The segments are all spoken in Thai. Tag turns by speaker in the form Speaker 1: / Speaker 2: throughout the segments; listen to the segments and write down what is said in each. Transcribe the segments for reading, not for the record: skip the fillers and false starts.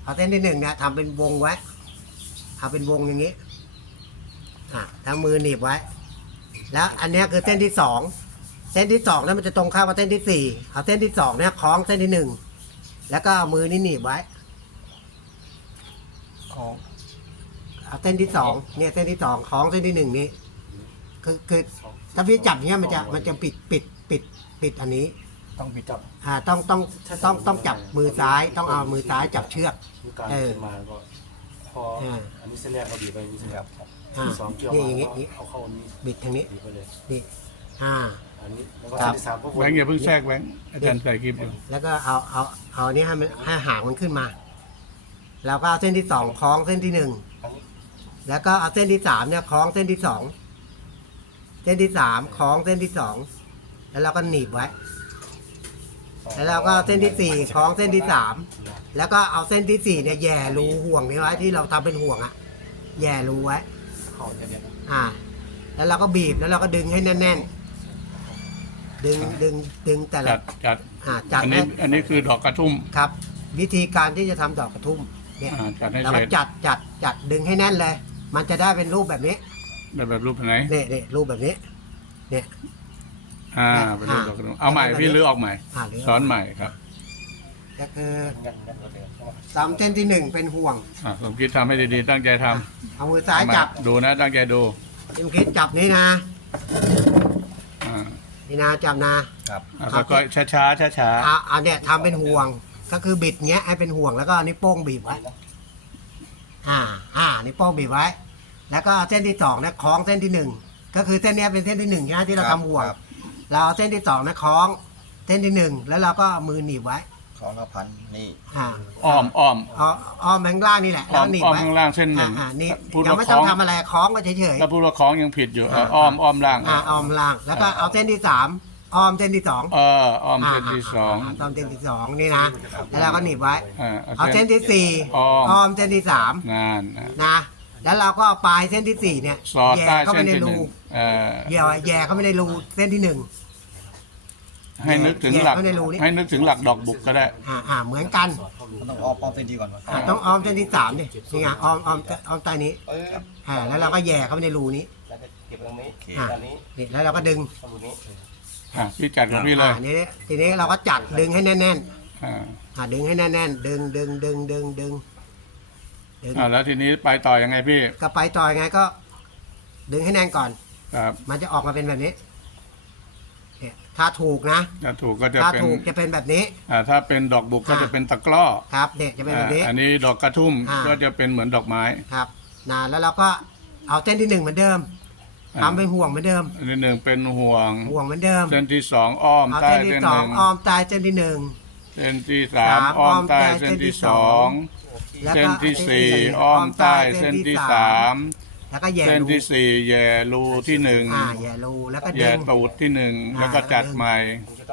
Speaker 1: เอาเส้นที่หนึ่งเนี่ยทำเป็นวงไว้เอาเป็นวงอย่างนี้ทั้งมือหนีบไว้ แล้วอันนี้คือเส้นที่สองเส้นที่สองนั้นมันจะตรงข้ามกับเส้นที่สี่เอาเส้นที่สองเนี่ยคล้องเส้นที่หนึ่งแล้วก็เอามือนี่หนีบไว้เอาเส้นที่สองเนี่ยเส้นที่สองคล้องเส้นที่หนึ่งนี้คือถ้าพี่จับเนี้ยมันจะปิดอันนี้
Speaker 2: ต้องบิดจับ
Speaker 1: ต้องจับมือซ้ายต้องเอามือซ้ายจับเชือก
Speaker 2: การมาก็พออันนี้เส้นแรกเราบีบไปนี่ใช่ไหมครับสองเกี่ยวมาเอาเข้านี้
Speaker 1: บิดทางนี้
Speaker 2: บีบไปเลย
Speaker 1: นี่
Speaker 2: อันนี้แล้วก็เส้นที่สาม
Speaker 3: แบงค์อย่าเพิ่งแทรกแบงค์อาจารย์ใส่คลิปอยู่
Speaker 1: แล้วก็เอานี้ให้หางมันขึ้นมาแล้วก็เอาเส้นที่สองคล้องเส้นที่หนึ่งแล้วก็เอาเส้นที่สามเนี่ยคล้องเส้นที่สองเส้นที่สามคล้องเส้นที่สองแล้วเราก็หนีบไว้แล้วเราก็เส้นที่สี่คล้องเส้นที่สามแล้วก็เอาเส้นที่สี่เนี่ยแย่รูห่วงนี้ไว้ที่เราทำเป็นห่วงแย่รูไว้แล้วเราก็บีบแล้วเราก็ดึงให้แน่นๆดึงแต่ละ
Speaker 3: จัดอันนี้คือดอกกระทุ่ม
Speaker 1: ครับวิธีการที่จะทำดอกกระทุ่มเนี่ยเราก็จัดดึงให้แน่นเลยมันจะได้เป็นรูปแบบนี้
Speaker 3: แบบรูปไหน
Speaker 1: เนี่ยรูปแบบนี้เนี่ย
Speaker 3: เป็นรูปดอกกระทุ่มเอาใหม่พี่ลื้อออกใหม่ซ้อนใหม่ครับ
Speaker 1: ก็คือสามเส้นที่หนึ่งเป็นห่วง
Speaker 3: สมคิดทำให้ดีๆตั้งใจท
Speaker 1: ำเอามือซ้ายจับ
Speaker 3: ดูนะตั้งใจดู
Speaker 1: สมคิดจับนี่นะนี่นะจับนะครับ
Speaker 3: แล้วก็ช้า
Speaker 1: เอาเนี่ยทำเป็นห่วงก็คือบิดเงี้ยให้เป็นห่วงแล้วก็นิ้วโป้งบีบไว้นิ้วโป้งบีบไว้แล้วก็เส้นที่สองนะคล้องเส้นที่หนึ่งก็คือเส้นนี้เป็นเส้นที่หนึ่งนะที่เราทำห่วงเราเอาเส้นที่สองนะคล้องเส้นที่หนึ่งแล้วเราก็มือหนีบไว้
Speaker 2: คล้องแล้วพันนี่
Speaker 3: อ้อม
Speaker 1: แบงล่างนี่แหละแล้วหนีบไว้
Speaker 3: ข้างล่างเส้นหนึ่ง
Speaker 1: นี่ยังไม่ต้องทำอะไรคล้องก็เฉย
Speaker 3: ๆถ้าพูดว่าคล้องยังผิดอยู่อ้อมล่าง
Speaker 1: อ้อมล่างแล้วก็เอาเส้นที่สามอ้อมเส้นที่สอง
Speaker 3: อ้อมเส้นที่สอง
Speaker 1: อ้อมเส้นที่สองนี่นะแล้วเราก็หนีบไว้เอาเส้นที่สี่อ้อมเส้นที่สามนะแล้วเราก็เอาปลายเส้นที่สี่เนี่ย
Speaker 3: แย่เข้าไปในรู
Speaker 1: แย่เข้าไปในรูเส้นที่หนึ่ง
Speaker 3: ให้นึกถึงหลักดอกบุกก็ได้
Speaker 1: เหมือนกัน
Speaker 2: ต้องอ้อมเส้นที่ก่อน
Speaker 1: ต้องอ้อมเส้นที่สามนี่นี่ไงอ้อมใต้นี้แล้วเราก็แย่เข้าไปในรูนี้
Speaker 2: เก็บตรงนี้
Speaker 1: นี่แล้วเราก็ดึง
Speaker 3: พี่จัดของพี่เลย
Speaker 1: ทีนี้เราก็จัดดึงให้แน่นดึงให้แน่นดึง
Speaker 3: แล้วทีนี้ไปต่อยังไงพี่
Speaker 1: ก็ไปต่อยังไงก็ดึงให้แน่นก่อนมันจะออกมาเป็นแบบนี้ถ้าถูกนะ
Speaker 3: ถ้าถูกก็จะ
Speaker 1: เป็นแบบนี้
Speaker 3: ถ้าเป็นดอกบุกก็จะเป็นตะกร้อ
Speaker 1: ครับเนี่ยจะเป็นแบบนี้
Speaker 3: อันนี้ดอกกระทุ่มก็จะเป็นเหมือนดอกไม้
Speaker 1: ครับแล้วเราก็เอาเส้นที่หนึ่งเหมือนเดิมทำเป็นห่วงเหมือนเดิม
Speaker 3: เส้นที่หนึ่งเป็นห่วง
Speaker 1: เหมือนเดิม
Speaker 3: เส้นที่สองอ้อมใต้เส้นหนึ่ง
Speaker 1: อ้อมใต้เส้นที่หนึ่ง
Speaker 3: เส้นที่สามอ้อมใต้เส้นที่สองเส้นที่สี่อ้อมใต้เส้นที่สาม
Speaker 1: แล้วก็แย่
Speaker 3: เส้นที่สี่แย่รูที่หนึ่ง
Speaker 1: แย่รูแล้วก็
Speaker 3: แย่ตูดที่หนึ่งแล้วก็จัดใหม่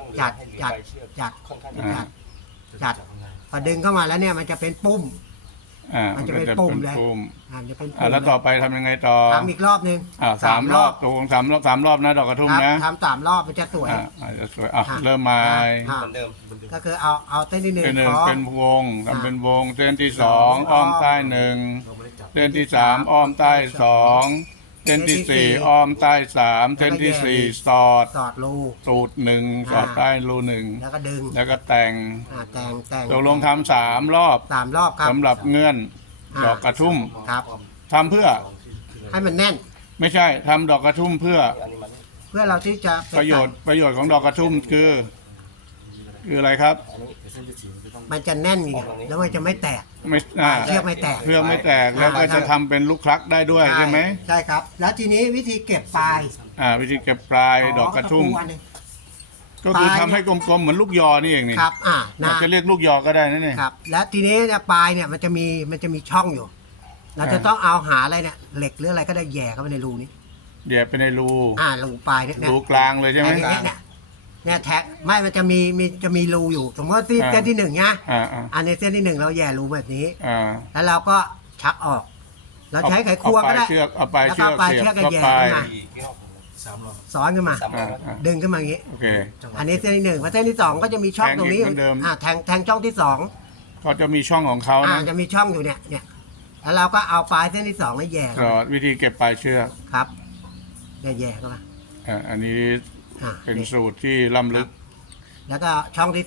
Speaker 1: จัดพอดึงเข้ามาแล้วเนี่ยมันจะเป็นปุ้มมันจะเป็นปุ่มเลยจะเป็นปุ่ม
Speaker 3: แล้วต่อไปทำยังไงต่อ
Speaker 1: ทำอีกรอบนึง
Speaker 3: 3 รอบตรง3 รอบนะดอกกระทุ่มนะ
Speaker 1: ทำ3 รอบมันจะสวย
Speaker 3: จะสวยเริ่มใหม่
Speaker 1: ก็คือเอาเส้นที่หนึ่ง
Speaker 3: เป็นวงทำเป็นวงเส้นที่สองอ้อมใต้หนึ่งเส้นที่สามอ้อมใต้สองเส้นที่สี่อ้อมใต้สามเส้นที่สี่สอด
Speaker 1: รู
Speaker 3: ตูดหนึ่งสอดใต้รูหนึ่ง
Speaker 1: แล้วก็ดึง
Speaker 3: แล้วก็แต่งตกลงทำ3 รอบ
Speaker 1: ครับ
Speaker 3: สำหรับเงื่อนดอกกระทุ่มทำเพื่อ
Speaker 1: ให้มันแน่น
Speaker 3: ไม่ใช่ทำดอกกระทุ่มเพื่อ
Speaker 1: เราที่จะ
Speaker 3: ประโยชน์ของดอกกระทุ่มคืออะไรครับ
Speaker 1: มันจะแน่นไงแล้วมันจะไม่แตกเชือกไม่แตก
Speaker 3: แล้วก็จะทำเป็นลูกคลักได้ด้วยใช่ไหม
Speaker 1: ใช่ครับแล้วทีนี้วิธีเก็บปลาย
Speaker 3: วิธีเก็บปลายดอกกระทุ่มก็คือทำให้กลมๆเหมือนลูกยอนี่เองนี่
Speaker 1: ครับ
Speaker 3: จะเรียกลูกยอก็ได้นั่นเอง
Speaker 1: ครับแล้วทีนี้เนี่ยปลายเนี่ยมันจะมีช่องอยู่เราจะต้องเอาหาอะไรเนี่ยเหล็กหรืออะไรก็ได้แย่เข้าไปในรูนี้
Speaker 3: แย่ไปในรู
Speaker 1: รูปลายเนี่ย
Speaker 3: รูกลางเลยใช่ไหม
Speaker 1: เนี่ยแท็กไม่มันจะมีรูอยู่สมมติว่าเส้นที่หนึ่งนะอันในเส้นที่หนึ่งเราแย่รูแบบนี้แล้วเราก็ชักออกเราใช้ไขควงก็ได้
Speaker 3: แล้วก็
Speaker 1: ปลายเชือกก็แย่ขึ้นมาซ้อนขึ้นมาดึงขึ้นมาอย่างนี้อันนี้เส้นที่หนึ่งเส้นที่สองก็จะมีช่องตรงนี้แทงช่องที่สอง
Speaker 3: เขาจะมีช่องของเขานะ
Speaker 1: จะมีช่องอยู่เนี่ยแล้วเราก็เอาปลายเส้นที่2แล้วแย่
Speaker 3: ก็วิธีเก็บปลายเชือก
Speaker 1: ครับแย่เข้ามา
Speaker 3: อันนี้
Speaker 1: อ่ะ
Speaker 3: เป็นสูตรที่ล้ำลึก
Speaker 1: แล้วก็ช่องที่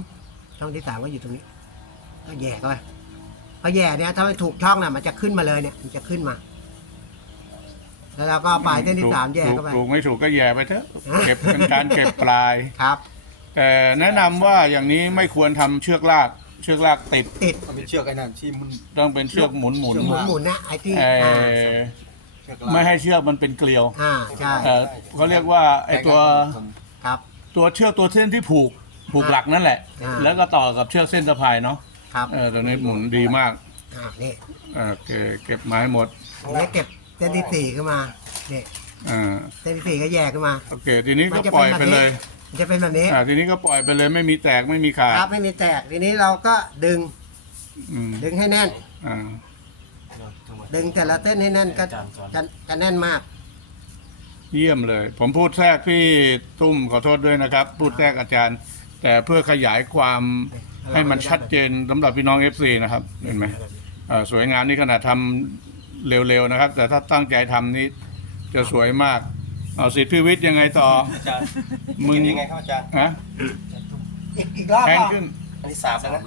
Speaker 1: 3ช่องที่3ก็อยู่ตรงนี้ ก็แย่เข้าไปพอแย่เนี่ยถ้าไม่ถูกช่องน่ะมันจะขึ้นมาเลยเนี่ยมันจะขึ้นมา แล้วเราก็เอาปลายเส้นที่3แย่เข้าไป
Speaker 3: ถูกไม่ถูกก็แย่ไปเถอะเก็บเป็นการเก็บปลาย
Speaker 1: ครับ
Speaker 3: แต่แนะนำว่าอย่างนี้ไม่ควรทำเชือกลากติด
Speaker 1: ติด
Speaker 2: มันเป็นเชือกไอ้นั่นที่มัน
Speaker 3: ต้องเป็นเชือกหมุน
Speaker 1: หมุนนะไอ้ที่
Speaker 2: เชือก
Speaker 3: ไม่ให้เชือกมันเป็นเกลียว
Speaker 1: ใช่
Speaker 3: เขาเรียกว่าไอ้ตัว
Speaker 1: ครับ
Speaker 3: ตัวเชือกตัวเส้นที่ผูกหลักนั่นแหละ แล้วก็ต่อกับเชือกเส้นสะพายเนาะ
Speaker 1: ครับ
Speaker 3: ตัวนี้หมุนดีมาก
Speaker 1: นี่
Speaker 3: โอเคเก็บไม้หมด
Speaker 1: นี่เก็บเส้นที่4ขึ้นมาเนี่ย
Speaker 3: อ่า
Speaker 1: เส้นที่4ก็แยกขึ้นมา
Speaker 3: โอเคทีนี้ก็ปล่อยไปเลย
Speaker 1: มันจะเป็นแบบนี้
Speaker 3: ทีนี้ก็ปล่อยไปเลยไม่มีแตกไม่มีขาด
Speaker 1: ครับไม่มีแตกทีนี้เราก็ดึง
Speaker 3: อืม
Speaker 1: ดึงให้แน่น
Speaker 3: อ่า
Speaker 1: ดึงแต่ละเส้นให้แน่นก็จะแน่นมาก
Speaker 3: เยี่ยมเลย ผมพูดแทรกพี่ตุ้มขอโทษด้วยนะครับ พูดแทรกอาจารย์ แต่เพื่อขยายความให้มันชัดเจนสำหรับพี่น้อง FC นะครับเห็นไหมสวยงามนี่ขนาดทำเร็วๆนะครับ แต่ถ้าตั้งใจทำนี่จะสวยมากเอาสิทธิพิวิทย์ยังไงต่อ
Speaker 2: อาจารย์
Speaker 3: มึง
Speaker 2: ยังไงครับอาจารย์
Speaker 3: ฮะ
Speaker 1: อีกรอบ
Speaker 3: แพง
Speaker 1: ก็
Speaker 3: ขึ้น
Speaker 2: อันนี้3แล้วนะ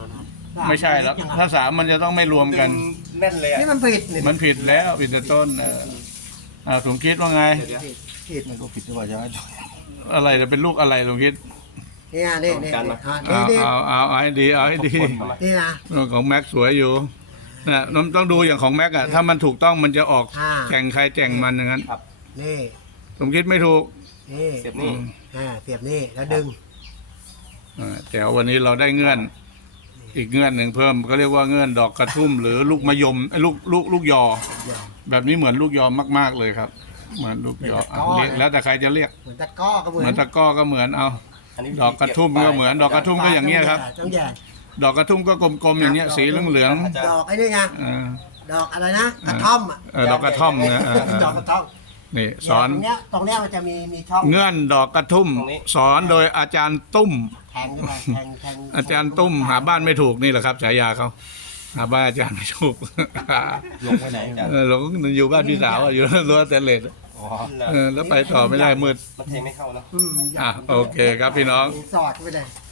Speaker 3: ไม่ใช่แล้วถ้า3มันจะต้องไม่รวมกัน
Speaker 2: แน่นเลยอ่ะ
Speaker 1: นี่มันผิดนี่
Speaker 3: มันผิดแล้วผิดแต่ต้นสมคิดว่าไง
Speaker 1: ผิด
Speaker 2: มันก็ผิดหรือเปล่าใช่ไหม
Speaker 3: อะไรจะเป็นลูกอะไรสมคิด
Speaker 1: เนี่ยนี่นี่
Speaker 3: เอา
Speaker 1: นี่
Speaker 3: เอาให้ดีเอาให้ดี
Speaker 1: นี่นะ
Speaker 3: ของแม็กสวยอยู่นะต้องดูอย่างของแม็กอะถ้ามันถูกต้องมันจะออก
Speaker 1: อ่า
Speaker 3: แข่งใครแข่งมันอย่างนั้น
Speaker 1: นี่
Speaker 3: สมคิดไม่ถูก
Speaker 1: นี่
Speaker 2: เสียบนี่
Speaker 1: เสียบนี่แล้วดึง
Speaker 3: แต่วันนี้เราได้เงื่อน อีกเงื่อนหนึ่งเพิ่มก็เรียกว่าเงื่อนดอกกระทุ่ม หรือลูกมะยมลูกยอ แบบนี้เหมือนลูกยอมากๆเลยครับ เหมือนลูกยอเรียกแล้วแต่ใครจะเรียก
Speaker 1: เหมือนตะกร้อก็เหมื
Speaker 3: เห
Speaker 1: อ
Speaker 3: มือน นตะกร้อก็เหมือนเอา ดอกกระทุ่มก็เหมือน ดอกกระทุ่มก็อย่างเงี้ยครับ
Speaker 1: ต้องแย่
Speaker 3: ดอกกระทุ่มก็กลมๆอย่างเงี้ยสีเหลือง
Speaker 1: ดอกไอ้นี่ไง
Speaker 3: ๆ
Speaker 1: ดอกอะไรนะกระท่อมอ่ะ
Speaker 3: ดอกกระท่อมนะ
Speaker 1: ดอกกระท่อม
Speaker 3: นี่สอน
Speaker 1: ตรงเนี้ยมันจะมีช่อง
Speaker 3: เงื่อนดอกกระทุ่ม สอนโดยอาจารย์ตุ้ม
Speaker 1: แทงขึ้นมาแทง
Speaker 3: อาจารย์ตุ้มหาบ้านไม่ถูกนี่แหละครับฉายาเขาหาบ้านอาจารย์ไม่ถูก
Speaker 2: ลงไปไหนอาจารย์
Speaker 3: หลงอยู่บ้านพี่สาวอะอยู่รั้วสแตนเลส
Speaker 2: อ๋อ
Speaker 3: แล้วไปต่อไม่ได้มืด
Speaker 2: มันเทไม่เข้าเนาะ
Speaker 1: อยาก
Speaker 3: โอเคครับพี่น้อง
Speaker 1: สอดเข้าไปเลย